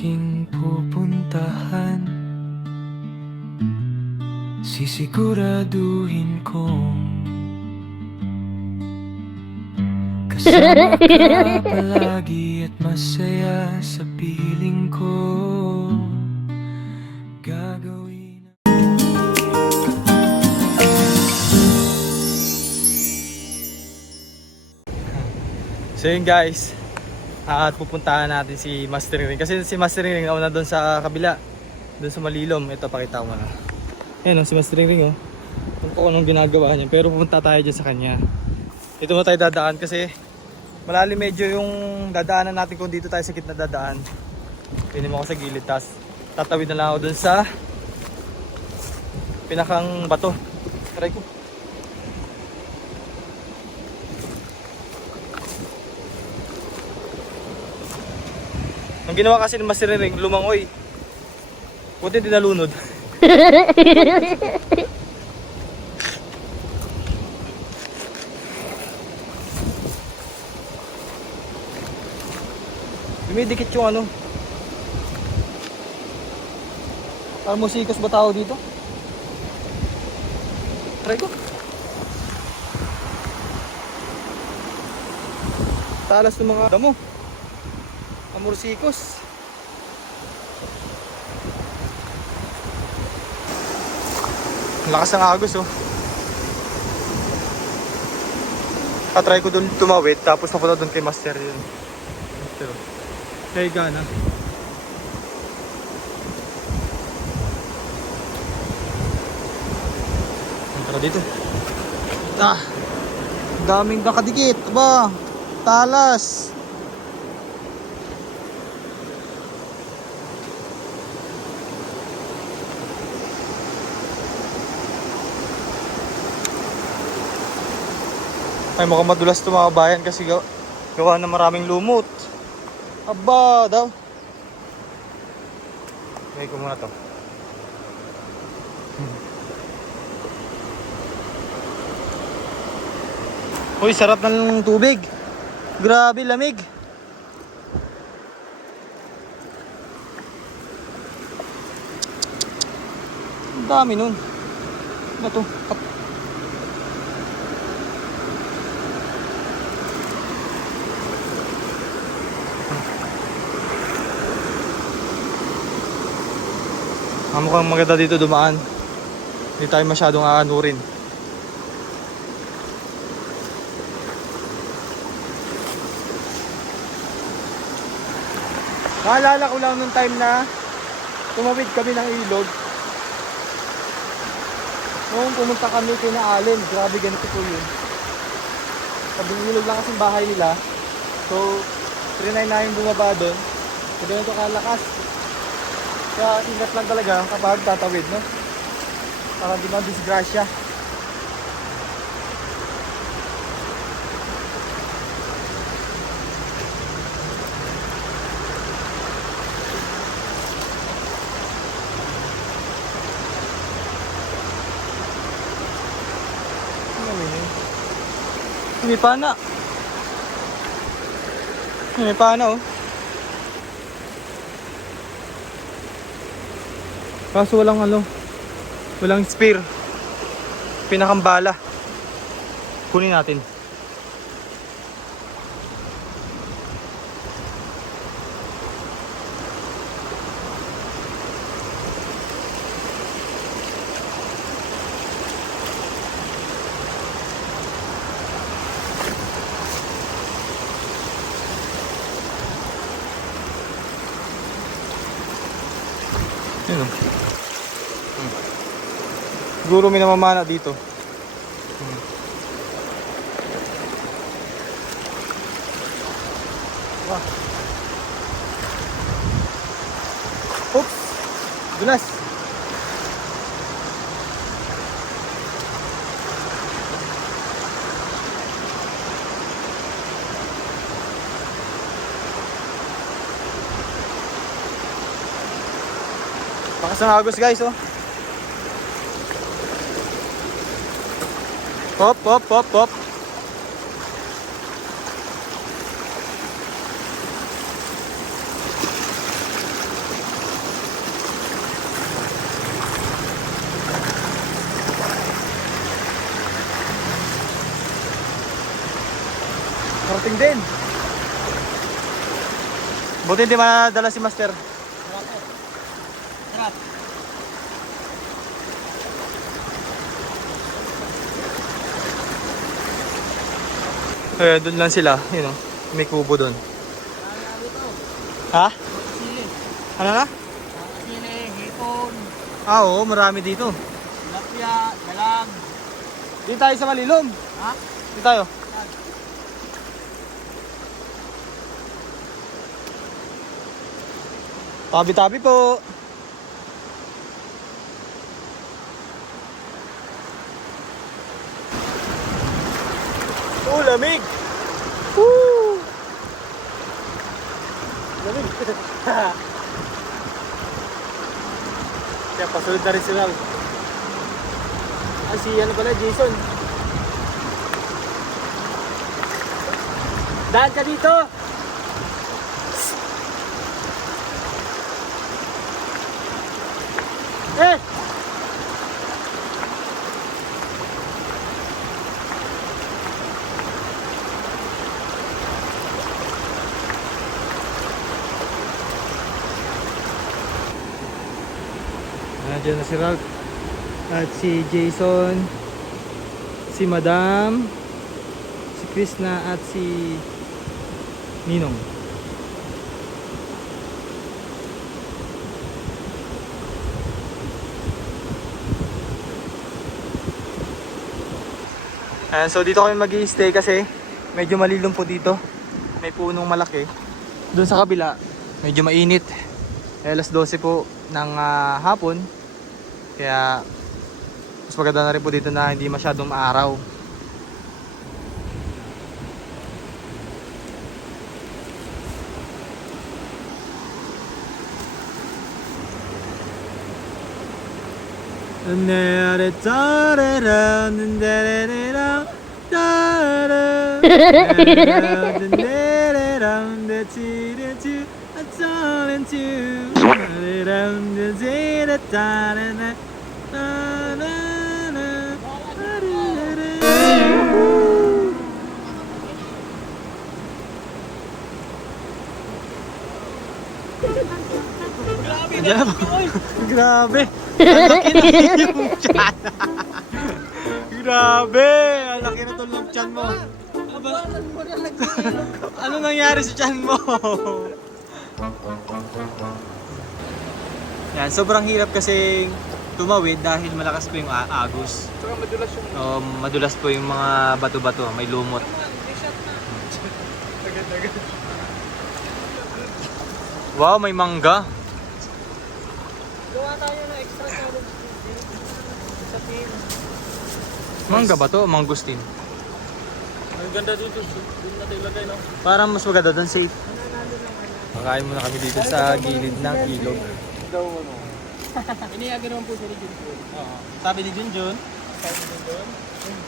aking pupuntahan, sisiguraduhin kong kasama ka palagi at masaya sa piling ko. Gagawin. So yun guys, at pupuntahan natin si Master Ring. Kasi si Master Ring nauna doon sa kabila, doon sa Malilom. Ito, pakita ko na. Ayan o, si Master Ring o. Kung po anong ginagawa niya, pero pupunta tayo dyan sa kanya. Dito mo tayo dadaan kasi malalim medyo yung dadaanan natin kung dito tayo sa gitna dadaan. Pinim ako sa gilid, tapos tatawid na lang ako doon sa pinakang bato. Try ko. Ang ginawa kasi ng Master Ring, lumangoy. Buti hindi nalunod. Dumidikit yung ano. Parang musikos ba tawag dito? Try ko. Talas ng mga damo. Amorsikos. Lakas ng agos oh. Patry ko dun tumawid tapos napunta dun kay Master yun. Pero kaya gana. Tara dito. Daming nakadikit ba? Talas. Ay, mukhang madulas ito mga bayan kasi gawa na maraming lumot. Aba daw. Gawin ko muna to. Uy, sarap ng tubig. Grabe, lamig. Ang dami nun. Ano to? Mukhang maganda dito dumaan. Hindi tayo masyadong aanurin. Naalala ko lang nung time na tumawid kami ng ilog. Noong pumunta kami kina Allen, grabe ganito po yun. Sabing ilog lang kasing bahay nila. So, 399 bumaba doon. So, ganito kalakas. Kaya ingat lang talaga kapag tatawid, no? Para di ma-disgrasya. May pana. May pana oh. Kaso walang ano, walang spear. Pinakambala. Kunin natin. Yun oh. Siguro may namamana dito. Oops! Dulas! Bakas ng agos guys oh. Pop, pop, pop, pop. Korting din. Buti hindi madala si Master. Sarap. Eh, doon lang sila. Yun o. May kubo doon. Ha? Sili. Ano na? Sili, hipon, Ah, oo. Marami dito. lapya, dalag. Dito tayo sa Malilom. Ha? Dito tayo. Tabi-tabi po. Oh, lamig. Woo! Lamig. Kaya pasunod na rin si Ral. Ah, si ano pala, Jason. Daan ka dito. Eh! Nandiyan na si Ralph at si Jason, si Madam, si Krishna at si Ninong. So dito kami mag-i-stay kasi medyo malilom po dito. May punong malaki. Doon sa kabila, medyo mainit. Alas 12 po ng hapon. Kaya mas maganda na rin po dito na hindi masyadong maaraw. Grabe. Ang laki na yung tiyan. Grabe. Ang laki na tulog tiyan mo. Ano nangyari sa tiyan mo? Yan, sobrang hirap kasi tumawid dahil malakas po yung agos. Madulas po yung mga bato-bato, may lumot. Wow, may mangga. Gawa tayo ng extra salad sa pin. Mangga ba to? Mangustin. Ang ganda dito. Doon natin ilagay, no? Parang mas maganda doon, safe. Makain muna kami dito sa gilid ng ilog. Iniyagan naman po siya ni Junjun. Oo. Sabi ni Junjun. Sabi ni Junjun.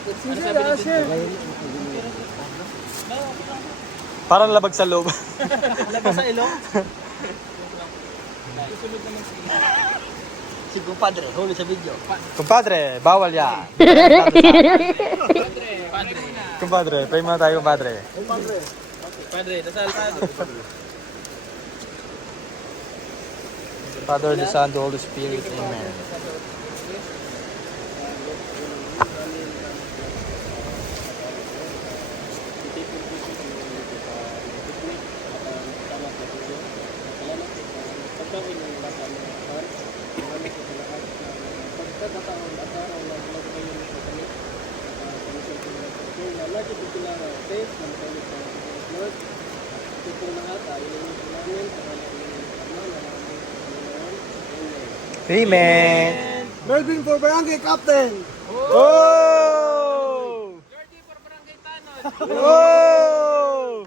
Ano sabi ni Junjun? Parang labag sa loob. Labas sa ilong? Susunod naman si si kumpadre, huli sa video. Kumpadre, bawal yan. Padre. Kumpadre, pray muna tayo, kumpadre. Padre, dasal tayo. Father, the Son, the Holy Spirit. Amen. Amen. Melvin for Barangay Captain! Oh! Jordi for Barangay Tanod. Oh!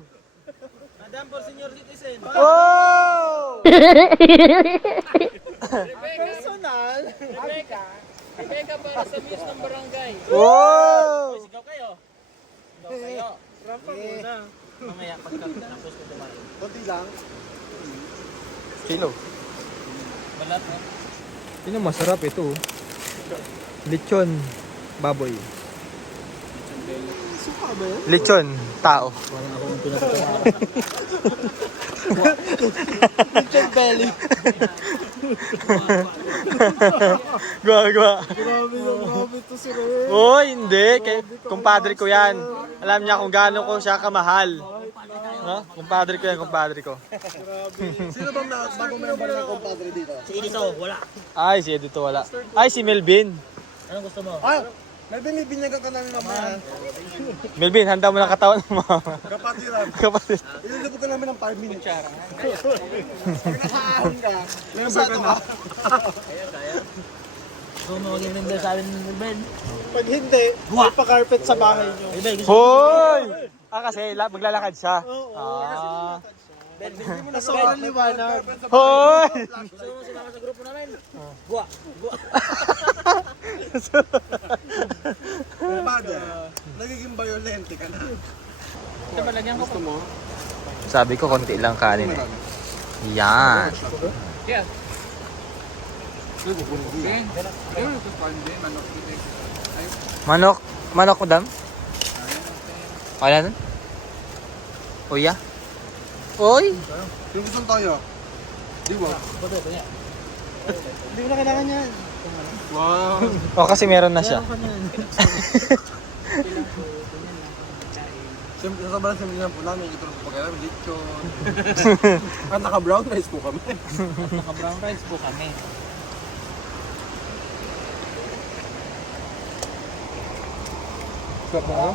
Madam for Senior Citizen. Oh! Personal. Rebecca para sa Miss ng Barangay. Oh! Sigaw kayo. Sigaw kayo. Rampa muna. Mamaya pagkatapos ko dumayo. Konti lang. Kilo. Balat mo. Yun ang masarap ito. Lechon baboy. Suka ba yan? Lechon, tao. Chicken belly. Gawa. Grabe to si Ray. Oy, hindi. Kumpadre ko yan. Alam niya kung gaano ko siya kamahal. Ha? Kumpadre ko yan, kumpadre ko. Sino bang bago member ng compadre dito? Si Edito, wala. Ay, si Edito wala. Ay, si Melvin. Anong gusto mo? Ay, may binibinyagan ka namin mamaya. Melvin, handa mo ng katawan mo. Kapatiran. Kapatid. Ililibot ka namin ng 5 minutes. Pag nakaahon ka, member ka na. Gusto mo mag-remember sa amin ng Ben? Pag hindi, may pa-carpet sa bahay nyo. Ay, Ben, gusto Hoy! Kasi maglalakad siya. Ah. Nasa walang liwanag. Hoy! Gusto mo sumama sa grupo namin? Buwa. Buwa. Father, nagiging violente ka na. Gusto mo? Sabi ko, konti lang kanin eh. Yan. Manok. Manok mo, dam? Wala nun? Uya? Oy! Yung gustong toyo? Di ba? Hindi mo na kailangan yan. Wow. O, kasi meron na siya. Siyempre, sobrang simple lang po namin. Ito lang po pagkailan, lechon. At naka-brown rice po kami. Naka-brown rice po kami. Sarap na ako.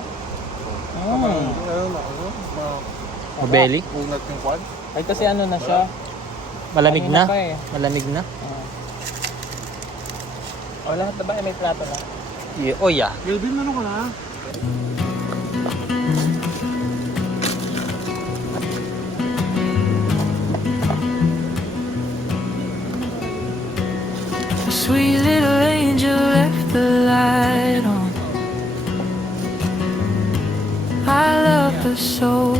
Ayun ako. Mabeli? Unat yung kwan. Ay, kasi ano na siya. Malamig na. Kanina pa eh. Malamig na. O, lahat na ba? May plato na. Uya. Gilbin, ano ka na? A sweet little angel left the light on. I love her so.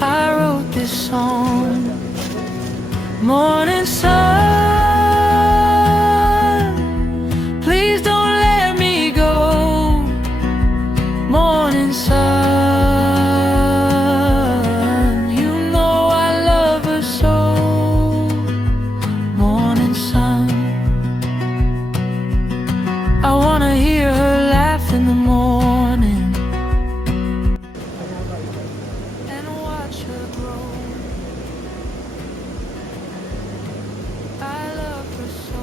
I wrote this song. Morning sun, please don't let me go. Morning sun, you know I love her so. Morning sun, I wanna hear her laugh in the morning and watch her grow. I love her so.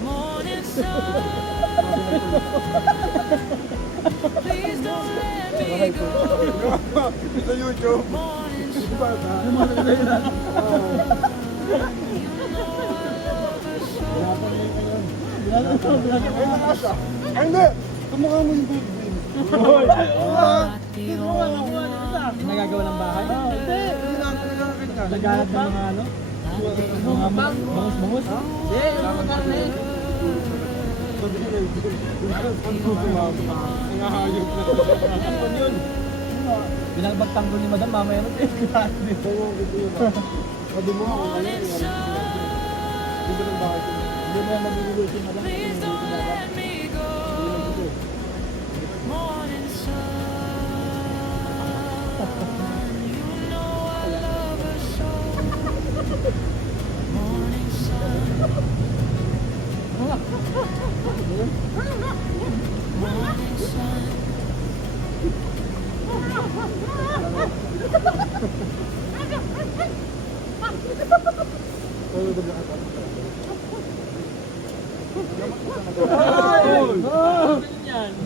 Morning sun, please don't let me go. Sa YouTube. Morning sun, you know I love her so. Ay, hindi! Kumukha mo yung Gilbin. Not the only one. Nagagawa ng bahay? Hindi! Hindi lang ako nagkakit ka. Naghahanap ng mga ano? Mga bangus-bangus? Hindi, yung mga karne. Ang ahayop na. Ano yun? Binagbagtanggol ni madam, mamaya na tayo. Sabi mo ako, ano yun? Hindi ba ng bakit? Hindi mo yan mabibigay si madam. Please don't let me go. Morning sun, you know I love her so. Morning sun, morning sun.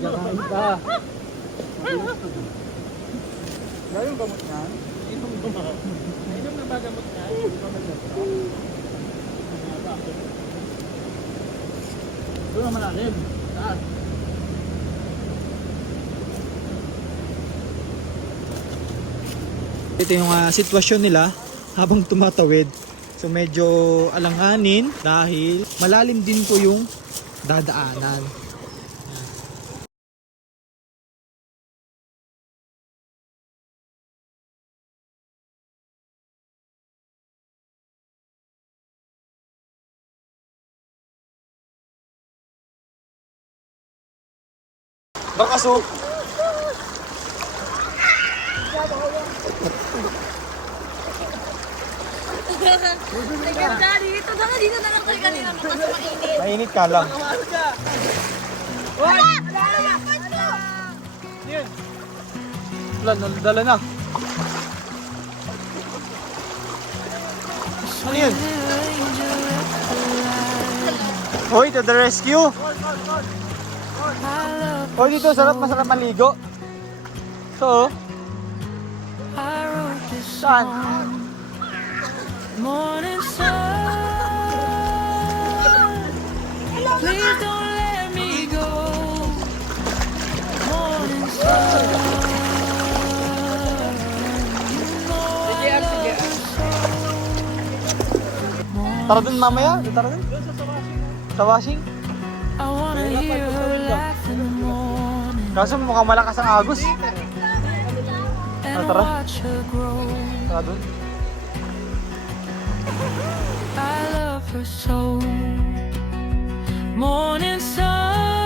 Gakain pa. Gayong gamot na? Inom na ba gamot niya? Doon naman natin. Taas. Ito yung sitwasyon nila habang tumatawid. So medyo alanganin dahil malalim din po yung dadaanan. Bakaso. Teka, dito na lang tayo kanina bukas mainit. Mainit ka lang. Wala, dala na. Ano yun? Hoy, to the rescue! Hoy, dito masarap maligo. So, I wrote this saan? morning sun. Please don't let me go. Morning sun. Tara dun mamaya? Tara dun? Sa washing? I wanna hear her laugh in the morning Kaso mukhang malakas ang agos. and tara. watch her grow. Tara dun. I love her so. Morning sun.